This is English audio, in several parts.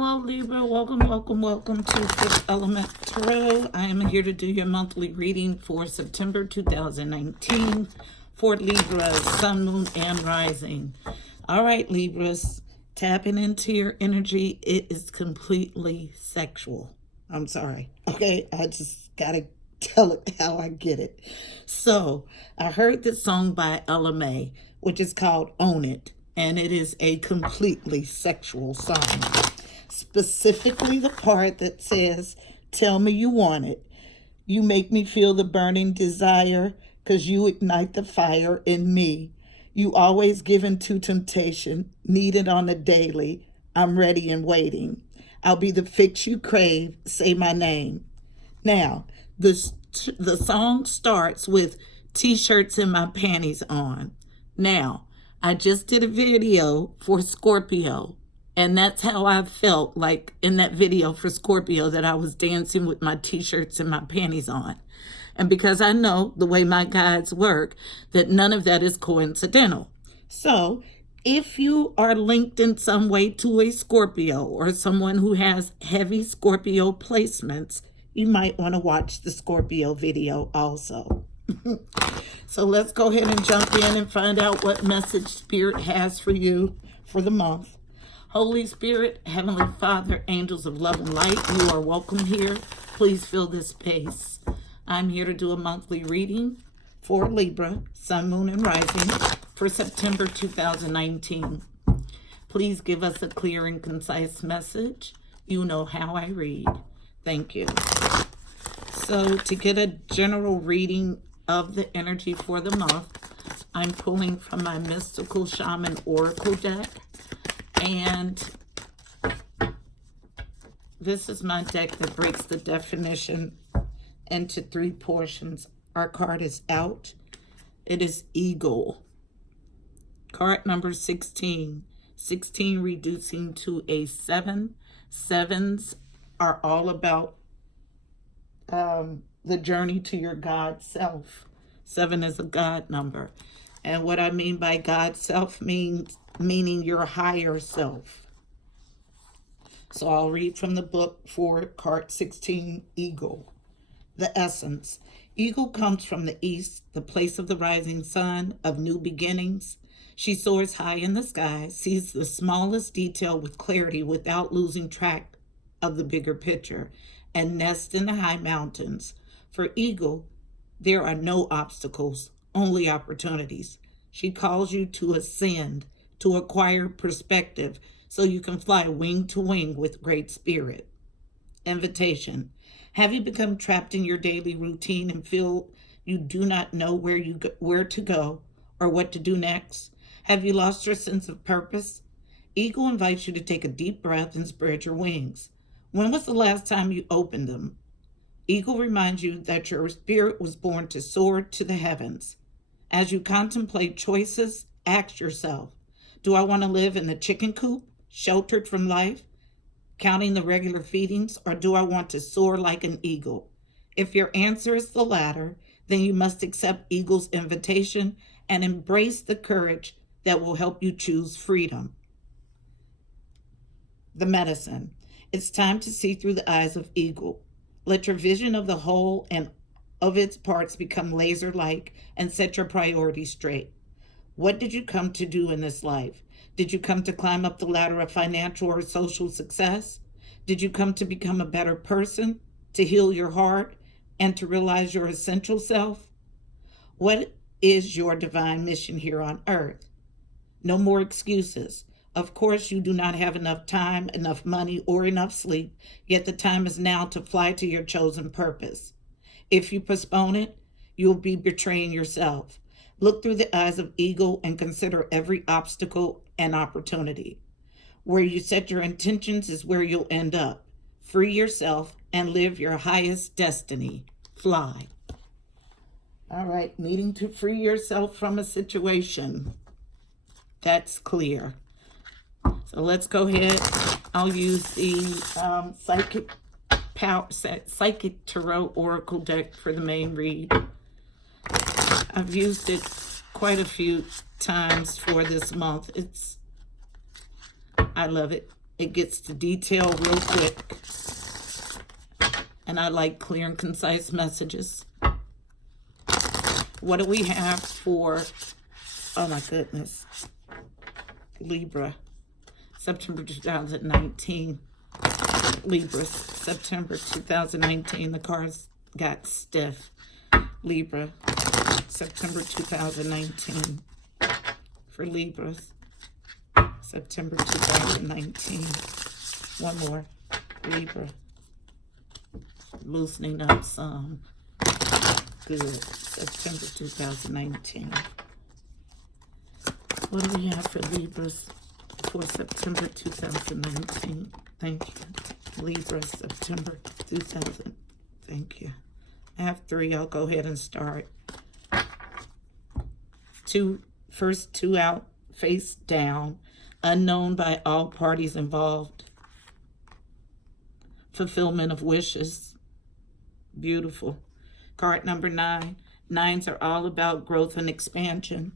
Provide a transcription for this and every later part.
Hello Libra, welcome to Fifth Element Tarot. I am here to do your monthly reading for September 2019 for Libra, Sun, Moon, and Rising. All right, Libras, tapping into your energy. It is completely sexual. I'm sorry. Okay, I just gotta tell it how I get it. So, I heard this song by LMA, which is called Own It, and it is a completely sexual song. Specifically the part that says, tell me you want it. You make me feel the burning desire because you ignite the fire in me. You always give into temptation, need it on a daily. I'm ready and waiting. I'll be the fix you crave. Say my name. Now, the song starts with t-shirts and my panties on. Now, I just did a video for Scorpio. And that's how I felt like in that video for Scorpio, that I was dancing with my t-shirts and my panties on. And because I know the way my guides work, that none of that is coincidental. So if you are linked in some way to a Scorpio or someone who has heavy Scorpio placements, you might want to watch the Scorpio video also. So let's go ahead and jump in and find out what message Spirit has for you for the month. Holy Spirit, Heavenly Father, angels of love and light, you are welcome here. Please fill this space. I'm here to do a monthly reading for Libra, Sun, Moon, and Rising for September 2019. Please give us a clear and concise message. You know how I read. Thank you. So to get a general reading of the energy for the month, I'm pulling from my Mystical Shaman Oracle deck. And this is my deck that breaks the definition into three portions. Our card is out. It is Eagle. Card number 16. 16 reducing to a 7. Sevens are all about the journey to your God self. 7 is a God number. And what I mean by God self meaning your higher self. So I'll read from the book for card 16, Eagle. The essence. Eagle comes from the east, the place of the rising sun, of new beginnings. She soars high in the sky, sees the smallest detail with clarity without losing track of the bigger picture, and nests in the high mountains. For Eagle, there are no obstacles, only opportunities. She calls you to ascend, to acquire perspective so you can fly wing to wing with great spirit. Invitation. Have you become trapped in your daily routine and feel you do not know where to go or what to do next? Have you lost your sense of purpose? Eagle invites you to take a deep breath and spread your wings. When was the last time you opened them? Eagle reminds you that your spirit was born to soar to the heavens. As you contemplate choices, ask yourself, do I want to live in the chicken coop, sheltered from life, counting the regular feedings, or do I want to soar like an eagle? If your answer is the latter, then you must accept Eagle's invitation and embrace the courage that will help you choose freedom. The medicine. It's time to see through the eyes of Eagle. Let your vision of the whole and of its parts become laser-like and set your priorities straight. What did you come to do in this life? Did you come to climb up the ladder of financial or social success? Did you come to become a better person, to heal your heart, and to realize your essential self? What is your divine mission here on earth? No more excuses. Of course, you do not have enough time, enough money, or enough sleep, yet the time is now to fly to your chosen purpose. If you postpone it, you'll be betraying yourself. Look through the eyes of Eagle and consider every obstacle and opportunity. Where you set your intentions is where you'll end up. Free yourself and live your highest destiny. Fly. All right, needing to free yourself from a situation. That's clear. So let's go ahead. I'll use the Psychic Tarot Oracle deck for the main read. I've used it quite a few times for this month. I love it. It gets to detail real quick. And I like clear and concise messages. What do we have for, oh my goodness, Libra, September 2019. Libra, September 2019. The cards got stiff. Libra, September 2019. For Libras, September 2019. One more. Libra. Loosening up some. Good. September 2019. What do we have for Libras for September 2019? Thank you. Libra, September 2000. Thank you. I have 3. I'll go ahead and start. First two out, face down. Unknown by all parties involved. Fulfillment of wishes. Beautiful. Card number 9. 9s are all about growth and expansion.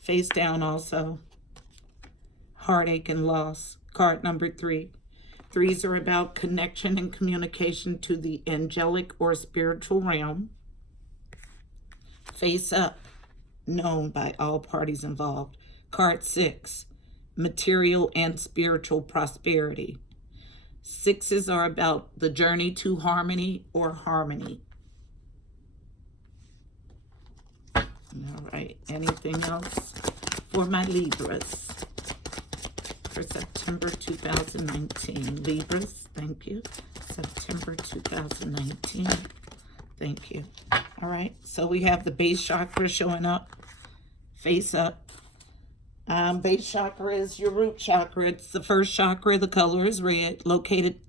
Face down also. Heartache and loss. Card number 3. 3s are about connection and communication to the angelic or spiritual realm. Face up. Known by all parties involved. Card 6. Material and spiritual prosperity. 6s are about the journey to harmony or harmony. All right, anything else for my Libras for September 2019? Libras, thank you. September 2019, thank you. All right, so we have the base chakra showing up, face up. Base chakra is your root chakra. It's the first chakra. The color is red, located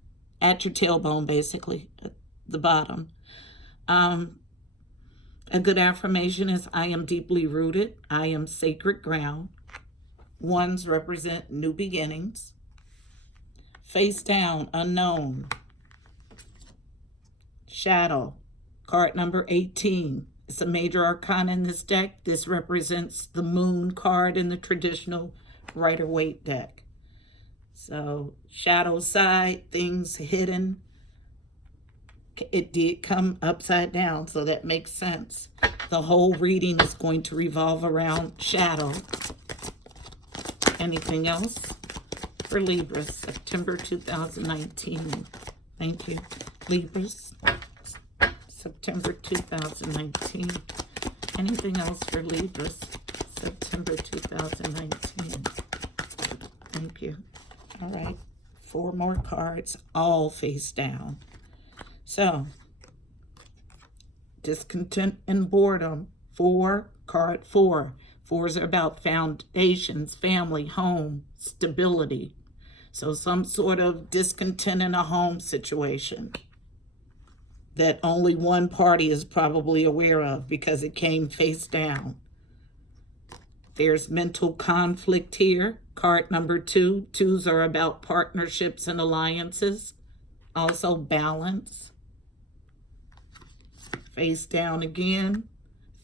at your tailbone, basically, at the bottom. A good affirmation is, I am deeply rooted. I am sacred ground. 1s represent new beginnings. Face down, unknown. Shadow, card number 18. It's a major arcana in this deck. This represents the moon card in the traditional Rider-Waite deck. So, shadow side, things hidden. It did come upside down, so that makes sense. The whole reading is going to revolve around shadow. Anything else for Libras, September 2019? Thank you. Libras, September 2019. Anything else for Libras, September 2019? Thank you. All right, 4 more cards, all face down. So, discontent and boredom. 4, card 4. 4s are about foundations, family, home, stability. So some sort of discontent in a home situation that only one party is probably aware of because it came face down. There's mental conflict here. Card number 2. 2s are about partnerships and alliances. Also balance. Face down again.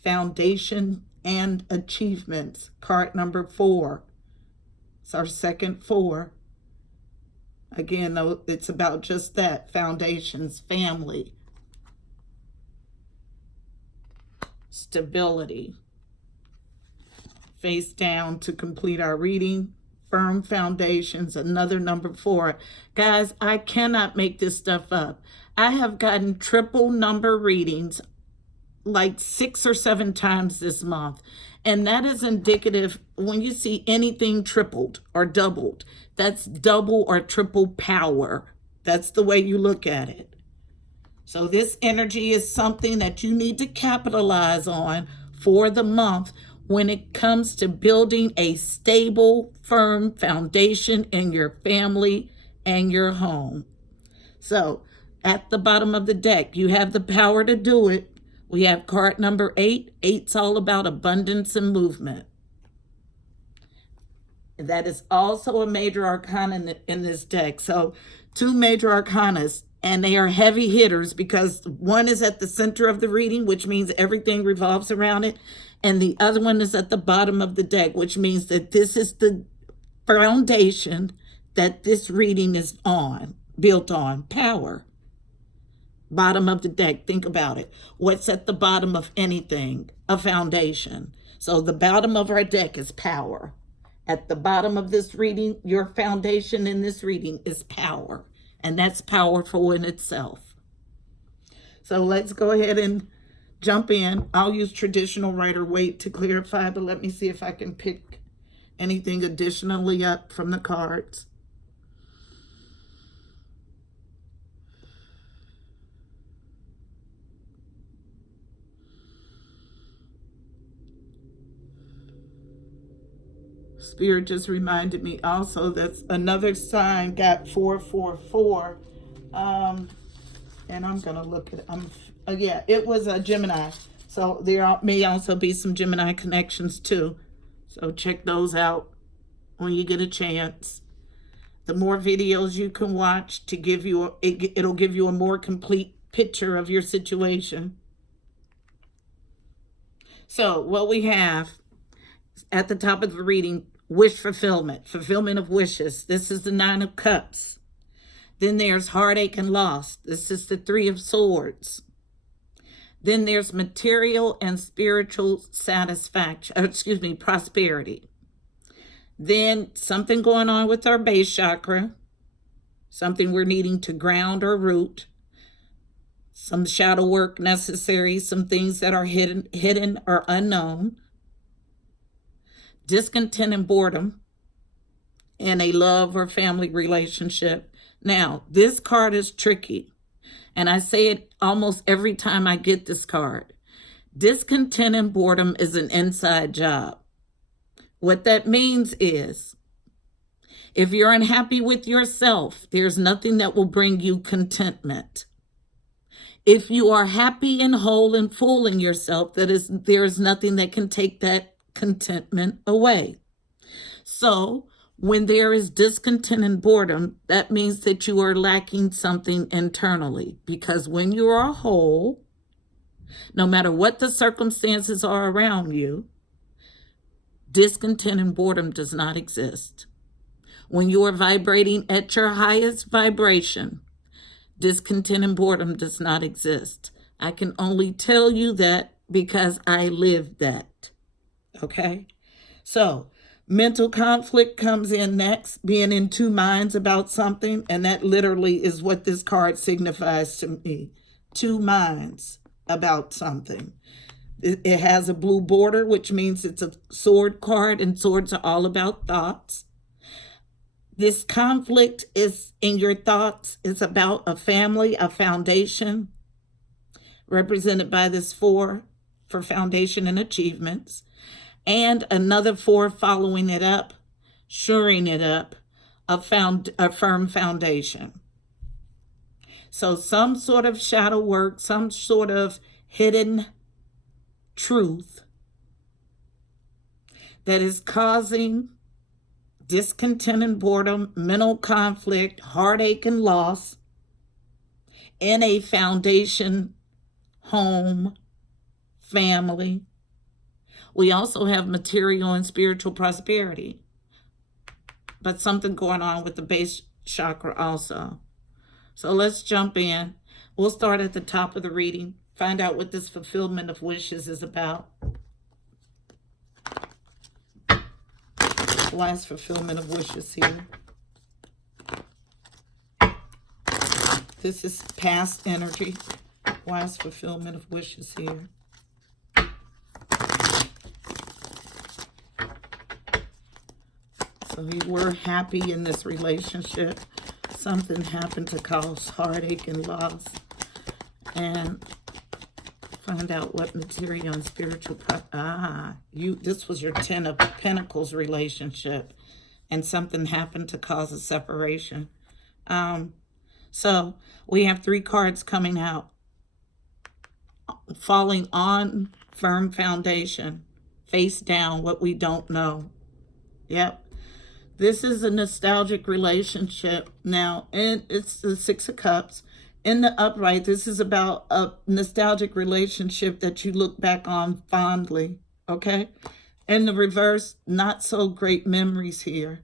Foundation and achievements. Card number 4. It's our second 4. Again, though, it's about just that. Foundations, family, stability. Face down to complete our reading. Firm foundations, another number 4. Guys, I cannot make this stuff up. I have gotten triple number readings like 6 or 7 times this month. And that is indicative when you see anything tripled or doubled. That's double or triple power. That's the way you look at it. So this energy is something that you need to capitalize on for the month when it comes to building a stable, firm foundation in your family and your home. So at the bottom of the deck, you have the power to do it. We have card number 8. 8's all about abundance and movement. That is also a major arcana in this deck. So 2 major arcanas, and they are heavy hitters because one is at the center of the reading, which means everything revolves around it. And the other one is at the bottom of the deck, which means that this is the foundation that this reading is built on? Power. Bottom of the deck, think about it. What's at the bottom of anything? A foundation. So the bottom of our deck is power. At the bottom of this reading, your foundation in this reading is power. And that's powerful in itself. So let's go ahead and jump in. I'll use traditional Rider-Waite to clarify, but let me see if I can pick anything additionally up from the cards. Spirit just reminded me also that another sign got 444. And I'm going to look at yeah, it was a Gemini. So there may also be some Gemini connections too. So check those out when you get a chance. The more videos you can watch to give you, it'll give you a more complete picture of your situation. So what we have at the top of the reading, wish fulfillment, fulfillment of wishes. This is the 9 of Cups. Then there's heartache and loss. This is the 3 of Swords. Then there's material and spiritual satisfaction, prosperity. Then something going on with our base chakra, something we're needing to ground or root, some shadow work necessary, some things that are hidden or unknown, discontent and boredom in a love or family relationship. Now, this card is tricky, and I say it almost every time I get this card. Discontent and boredom is an inside job. What that means is, if you're unhappy with yourself, there's nothing that will bring you contentment. If you are happy and whole and full in yourself, there is nothing that can take that contentment away. So when there is discontent and boredom, that means that you are lacking something internally. Because when you are whole, no matter what the circumstances are around you, discontent and boredom does not exist. When you are vibrating at your highest vibration, discontent and boredom does not exist. I can only tell you that because I lived that. Okay? So, mental conflict comes in next, being in two minds about something, and that literally is what this card signifies to me. Two minds about something. It has a blue border, which means it's a sword card, and swords are all about thoughts. This conflict is in your thoughts. It's about a family, a foundation, represented by this 4 for foundation and achievements, and another 4 following it up, shoring it up, a firm foundation. So some sort of shadow work, some sort of hidden truth that is causing discontent and boredom, mental conflict, heartache and loss in a foundation, home, family. We also have material and spiritual prosperity, but something going on with the base chakra also. So let's jump in. We'll start at the top of the reading, find out what this fulfillment of wishes is about. Why is fulfillment of wishes here? This is past energy. Why is fulfillment of wishes here? So you were happy in this relationship. Something happened to cause heartache and loss. And find out what material and spiritual this was your 10 of Pentacles relationship, and something happened to cause a separation. So we have 3 cards coming out. Falling on firm foundation, face down, what we don't know. Yep. This is a nostalgic relationship now, and it's the 6 of Cups. In the upright, this is about a nostalgic relationship that you look back on fondly, okay? In the reverse, not so great memories here.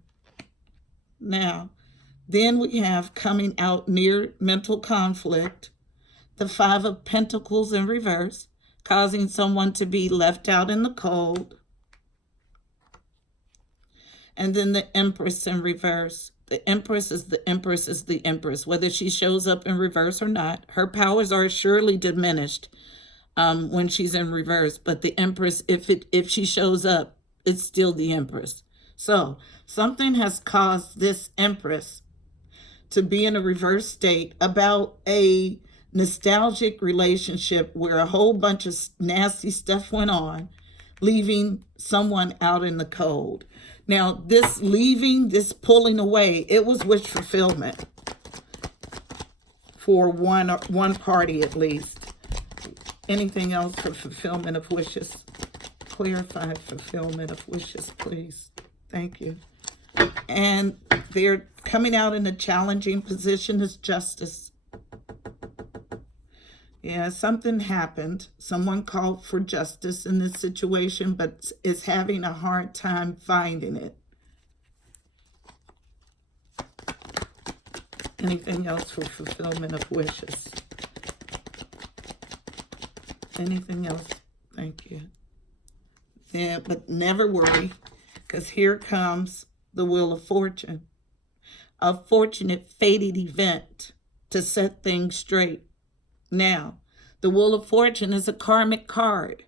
Now, Then we have coming out near mental conflict, the Five of Pentacles in reverse, causing someone to be left out in the cold. And then the Empress in reverse. The Empress is the Empress is the Empress. Whether she shows up in reverse or not, her powers are surely diminished when she's in reverse. But the Empress, if she shows up, it's still the Empress. So something has caused this Empress to be in a reverse state about a nostalgic relationship where a whole bunch of nasty stuff went on, leaving someone out in the cold. Now, this leaving, this pulling away, it was wish fulfillment for one party at least. Anything else for fulfillment of wishes? Clarify fulfillment of wishes, please. Thank you. And they're coming out in a challenging position as justice. Yeah, something happened. Someone called for justice in this situation, but is having a hard time finding it. Anything else for fulfillment of wishes? Anything else? Thank you. Yeah, but never worry, because here comes the Wheel of Fortune. A fortunate, fated event to set things straight. Now, the Wheel of Fortune is a karmic card.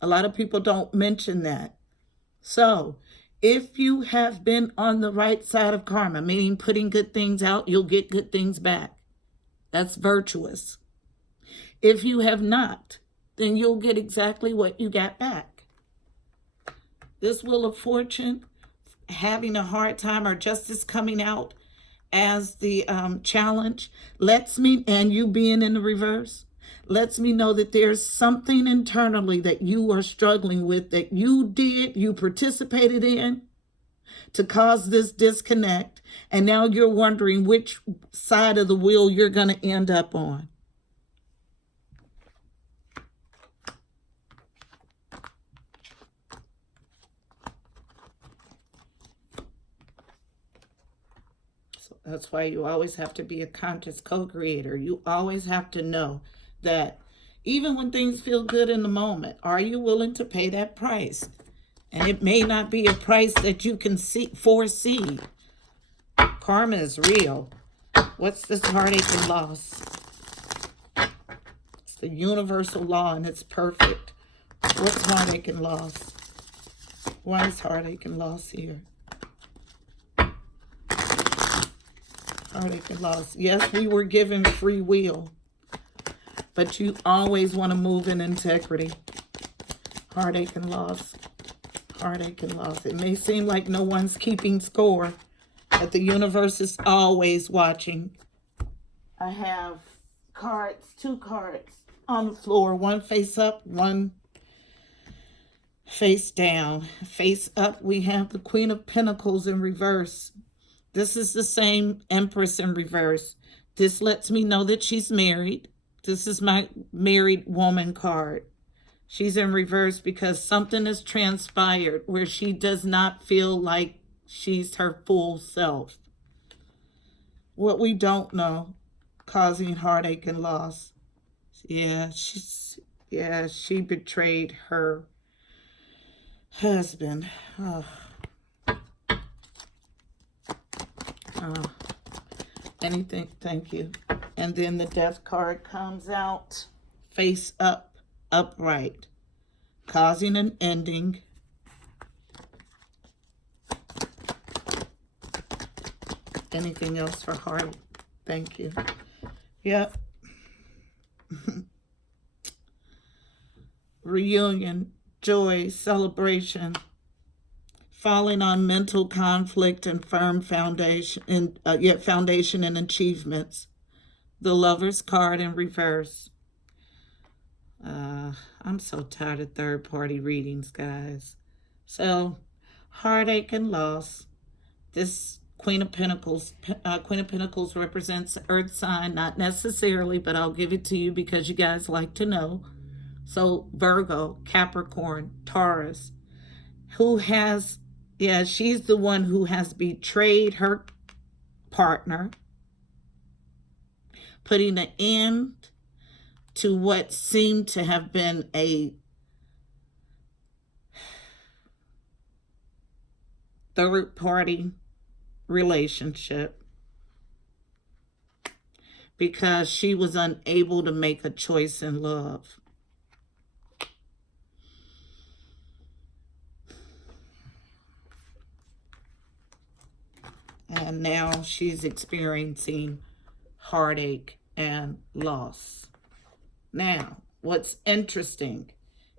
A lot of people don't mention that. So, if you have been on the right side of karma, meaning putting good things out, you'll get good things back. That's virtuous. If you have not, then you'll get exactly what you got back. This Wheel of Fortune, having a hard time or justice coming out as the challenge, lets me, and you being in the reverse, lets me know that there's something internally that you are struggling with, that you participated in to cause this disconnect, and now you're wondering which side of the wheel you're going to end up on. That's why you always have to be a conscious co-creator. You always have to know that even when things feel good in the moment, are you willing to pay that price? And it may not be a price that you can foresee. Karma is real. What's this heartache and loss? It's the universal law and it's perfect. What's heartache and loss? Why is heartache and loss here? Heartache and loss. Yes, we were given free will, but you always want to move in integrity. Heartache and loss. Heartache and loss. It may seem like no one's keeping score, but the universe is always watching. I have cards, 2 cards on the floor, one face up, one face down. Face up, we have the Queen of Pentacles in reverse. This is the same Empress in reverse. This lets me know that she's married. This is my married woman card. She's in reverse because something has transpired where she does not feel like she's her full self. What we don't know, causing heartache and loss. Yeah, she betrayed her husband. Oh. Anything, thank you. And then the Death card comes out, face up, upright, causing an ending. Anything else for heart? Thank you. Yep. Reunion, joy, celebration. Falling on mental conflict and firm foundation and achievements. The Lover's card in reverse. I'm so tired of third-party readings, guys. So, heartache and loss. This Queen of Pentacles represents the Earth sign, not necessarily, but I'll give it to you because you guys like to know. So, Virgo, Capricorn, Taurus, who has... Yeah, she's the one who has betrayed her partner, putting an end to what seemed to have been a third-party relationship because she was unable to make a choice in love. And now she's experiencing heartache and loss. Now, what's interesting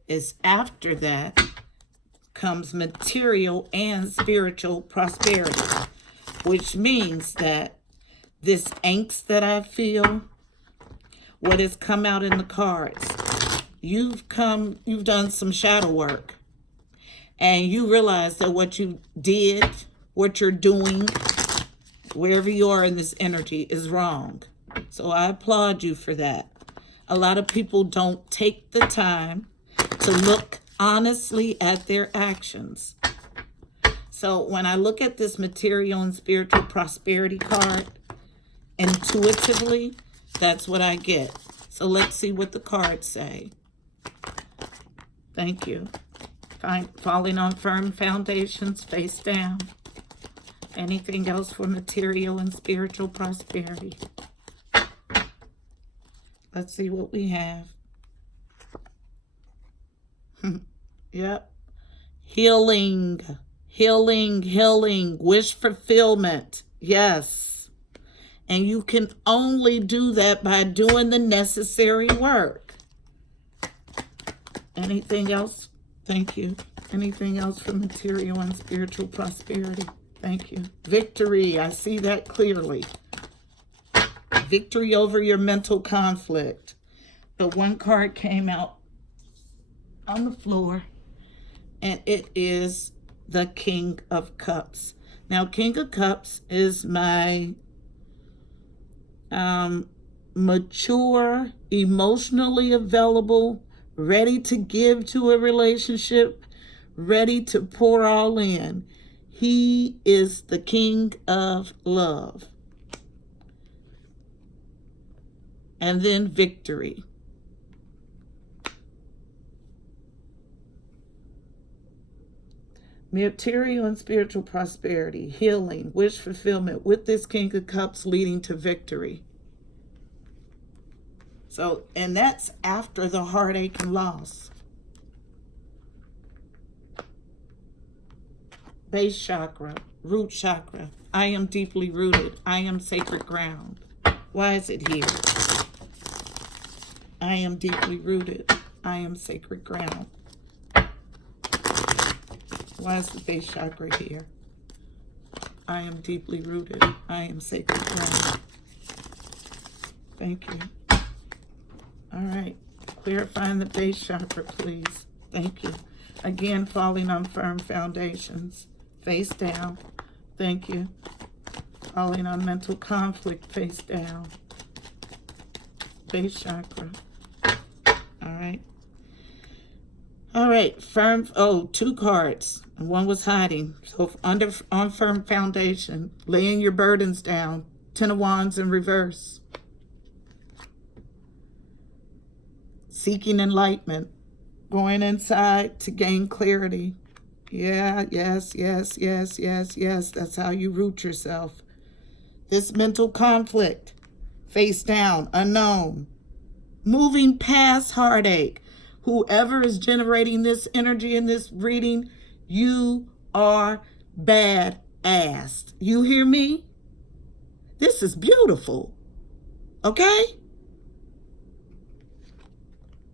is after that comes material and spiritual prosperity, which means that this angst that I feel, what has come out in the cards, you've done some shadow work, and you realize that what you did, what you're doing, wherever you are in this energy is wrong. So I applaud you for that. A lot of people don't take the time to look honestly at their actions. So when I look at this material and spiritual prosperity card, intuitively, that's what I get. So let's see what the cards say. Thank you. Falling on firm foundations, face down. Anything else for material and spiritual prosperity? Let's see what we have. Yep. Healing, healing, healing, wish fulfillment. Yes. And you can only do that by doing the necessary work. Anything else? Thank you. Anything else for material and spiritual prosperity? Thank you. Victory. I see that clearly. Victory over your mental conflict. But one card came out on the floor, and it is the King of Cups. Now, King of Cups is my mature, emotionally available, ready to give to a relationship, ready to pour all in. He is the King of Love. And then victory. Material and spiritual prosperity, healing, wish fulfillment with this King of Cups leading to victory. So, and that's after the heartache and loss. Base chakra, root chakra. I am deeply rooted. I am sacred ground. Why is it here? I am deeply rooted. I am sacred ground. Why is the base chakra here? I am deeply rooted. I am sacred ground. Thank you. All right. Clarifying the base chakra, please. Thank you. Again, falling on firm foundations. Face down. Thank you. Falling on mental conflict. Face down. Base chakra. All right. All right. Firm. Oh, 2 cards. And one was hiding. So on firm foundation, laying your burdens down. 10 of Wands in reverse. Seeking enlightenment. Going inside to gain clarity. Yeah, yes. That's how you root yourself. This mental conflict. Face down. Unknown. Moving past heartache. Whoever is generating this energy in this reading, you are badass. You hear me? This is beautiful. Okay?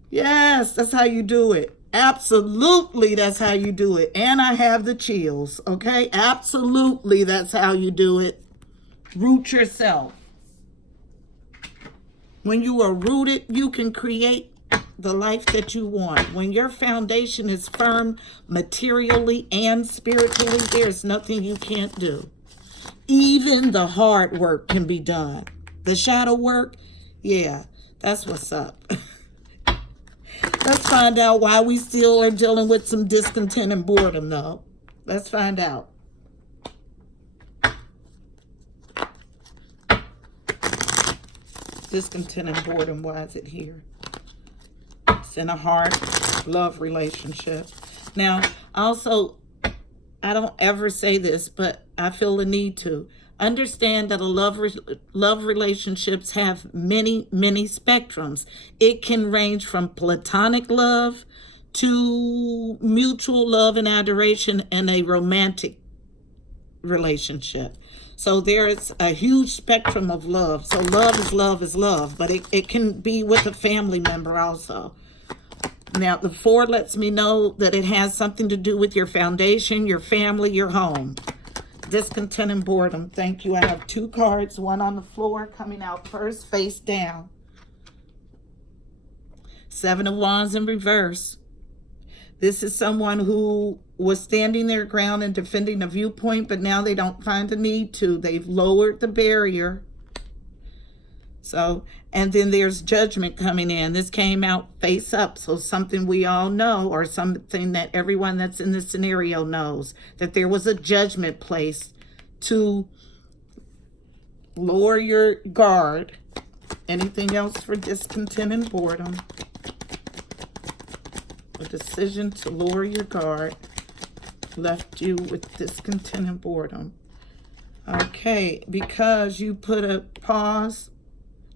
Yes, that's how you do it. Absolutely, that's how you do it. And I have the chills, okay? Absolutely, that's how you do it. Root yourself. When you are rooted, you can create the life that you want. When your foundation is firm materially and spiritually, there's nothing you can't do. Even the hard work can be done. The shadow work, yeah, that's what's up. Let's find out why we still are dealing with some discontent and boredom, though. Let's find out. Discontent and boredom. Why is it here? It's in a hard love relationship. Now, also, I don't ever say this, but I feel the need to. Understand that love relationships have many, many spectrums. It can range from platonic love to mutual love and adoration and a romantic relationship. So there's a huge spectrum of love. So love is love, but it can be with a family member also. Now, the 4 lets me know that it has something to do with your foundation, your family, your home. Discontent and boredom. Thank you. I have 2 cards, one on the floor coming out first, face down. 7 of Wands in reverse. This is someone who was standing their ground and defending a viewpoint, but now they don't find the need to. They've lowered the barrier. So, and then there's judgment coming in. This came out face up. So something we all know, or something that everyone that's in this scenario knows, that there was a judgment placed to lower your guard. Anything else for discontent and boredom? A decision to lower your guard left you with discontent and boredom. Okay, because you put a pause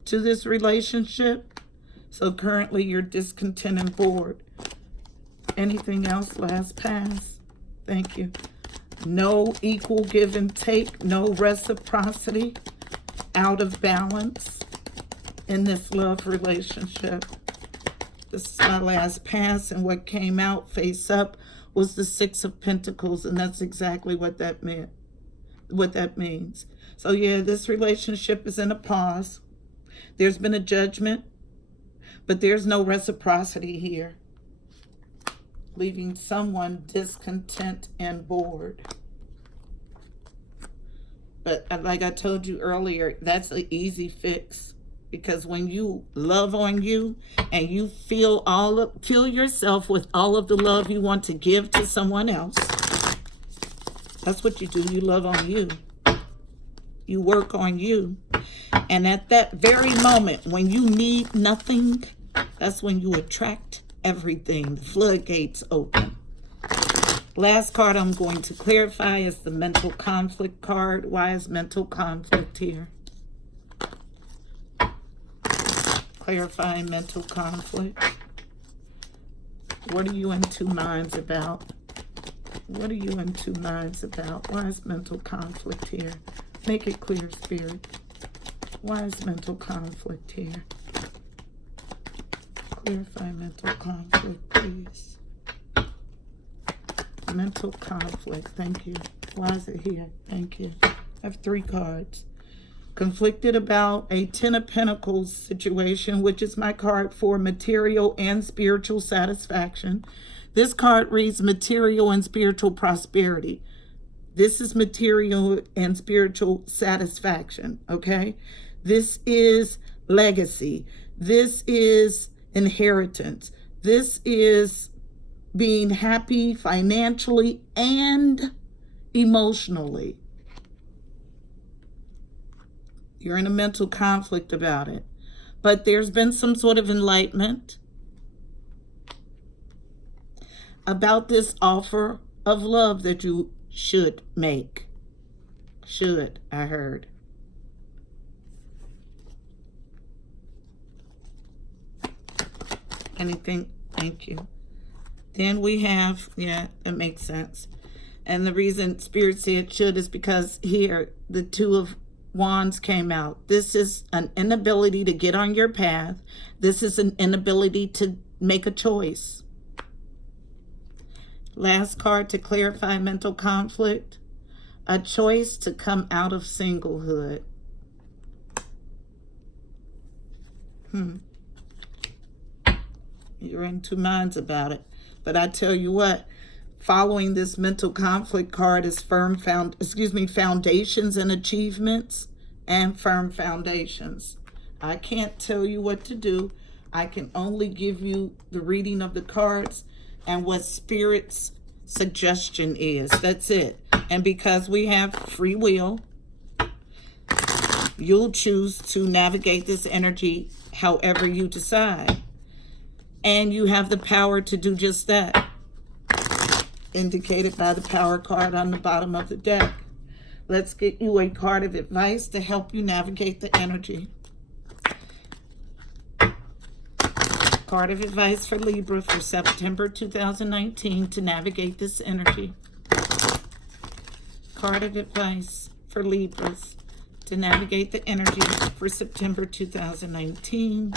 to this relationship, so currently you're discontent and bored. Anything else? Last pass. Thank you. No equal give and take, no reciprocity, out of balance in this love relationship. This is my last pass, and what came out face up was the 6 of Pentacles, and that's exactly what that meant, what that means. So yeah, this relationship is in a pause. There's been a judgment, but there's no reciprocity here, leaving someone discontent and bored. But like I told you earlier, that's an easy fix, because when you love on you and you fill yourself with all of the love you want to give to someone else, that's what you do. You love on you. You work on you. And at that very moment, when you need nothing, that's when you attract everything. The floodgates open. Last card I'm going to clarify is the mental conflict card. Why is mental conflict here? Clarifying mental conflict. What are you in 2 minds about? What are you in 2 minds about? Why is mental conflict here? Make it clear, Spirit. Why is mental conflict here? Clarify mental conflict, please. Mental conflict. Thank you. Why is it here? Thank you. I have 3 cards. Conflicted about a 10 of Pentacles situation, which is my card for material and spiritual satisfaction. This card reads material and spiritual prosperity. This is material and spiritual satisfaction, okay? This is legacy. This is inheritance. This is being happy financially and emotionally. You're in a mental conflict about it. But there's been some sort of enlightenment about this offer of love that you should make. Should, I heard. Anything? Thank you. Then we have, yeah, that makes sense. And the reason Spirit said should is because here, the 2 of Wands came out. This is an inability to get on your path. This is an inability to make a choice. Last card to clarify mental conflict. A choice to come out of singlehood. You're in 2 minds about it. But I tell you what, following this mental conflict card is foundations and achievements and firm foundations. I can't tell you what to do. I can only give you the reading of the cards and what Spirit's suggestion is. That's it. And because we have free will, You'll choose to navigate this energy however you decide. And you have the power to do just that, indicated by the power card on the bottom of the deck. Let's get you a card of advice to help you navigate the energy. Card of advice for Libra for September 2019 to navigate this energy. Card of advice for Libras to navigate the energy for September 2019.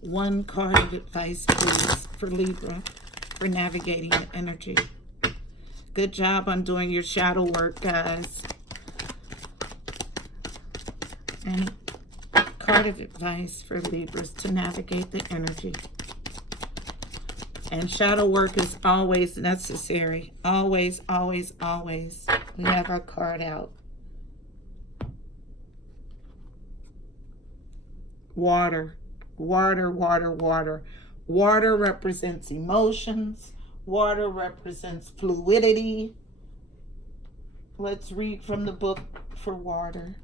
One card of advice, please, for Libra for navigating the energy. Good job on doing your shadow work, guys. And card of advice for Libras to navigate the energy. And shadow work is always necessary. Always, always, always. We have our card out. Water. Water, water, water. Water represents emotions. Water represents fluidity. Let's read from the book for water.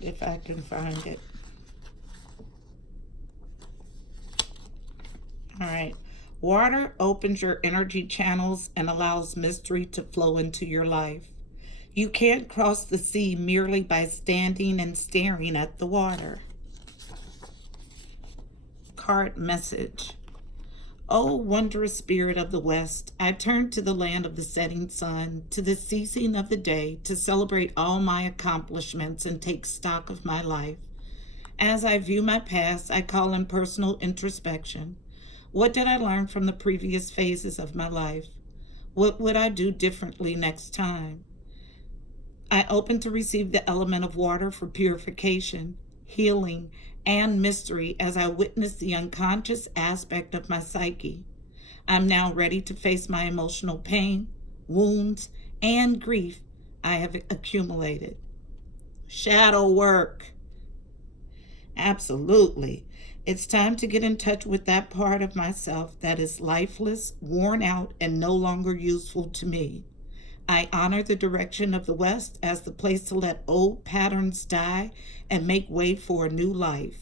If I can find it. All right. Water opens your energy channels and allows mystery to flow into your life. You can't cross the sea merely by standing and staring at the water. Card message. Oh, wondrous spirit of the West, I turn to the land of the setting sun, to the ceasing of the day, to celebrate all my accomplishments and take stock of my life. As I view my past, I call in personal introspection. What did I learn from the previous phases of my life? What would I do differently next time? I open to receive the element of water for purification, healing, and mystery as I witness the unconscious aspect of my psyche. I'm now ready to face my emotional pain, wounds, and grief I have accumulated. Shadow work. Absolutely. It's time to get in touch with that part of myself that is lifeless, worn out, and no longer useful to me. I honor the direction of the West as the place to let old patterns die and make way for a new life.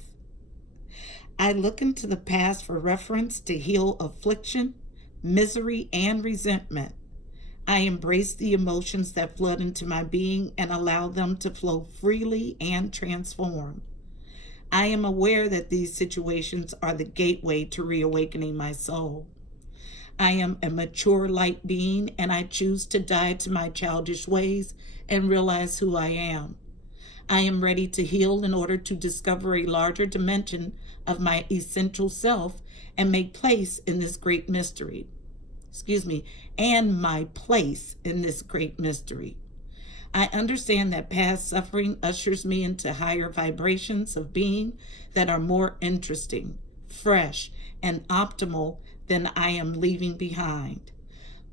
I look into the past for reference to heal affliction, misery, and resentment. I embrace the emotions that flood into my being and allow them to flow freely and transform. I am aware that these situations are the gateway to reawakening my soul. I am a mature light being, and I choose to die to my childish ways and realize who I am. I am ready to heal in order to discover a larger dimension of my essential self and make place in this great mystery. And my place in this great mystery. I understand that past suffering ushers me into higher vibrations of being that are more interesting, fresh, and optimal than I am leaving behind.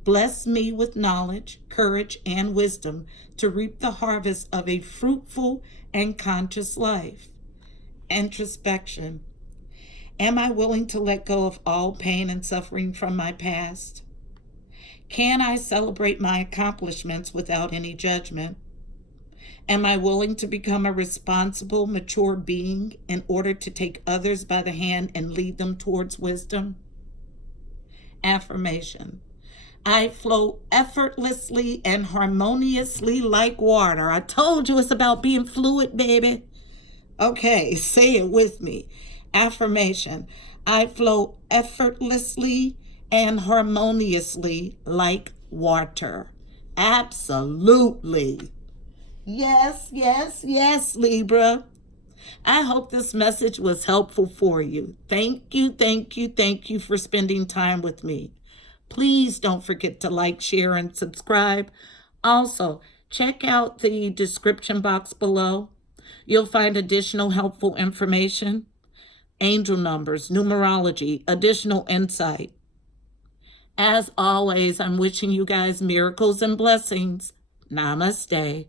Bless me with knowledge, courage, and wisdom to reap the harvest of a fruitful and conscious life. Introspection. Am I willing to let go of all pain and suffering from my past? Can I celebrate my accomplishments without any judgment? Am I willing to become a responsible, mature being in order to take others by the hand and lead them towards wisdom? Affirmation. I flow effortlessly and harmoniously like water. I told you it's about being fluid, baby. Okay, say it with me. Affirmation. I flow effortlessly and harmoniously like water. Absolutely. Yes, yes, yes, Libra. I hope this message was helpful for you. Thank you, thank you, thank you for spending time with me. Please don't forget to like, share, and subscribe. Also, check out the description box below. You'll find additional helpful information, angel numbers, numerology, additional insight. As always, I'm wishing you guys miracles and blessings. Namaste.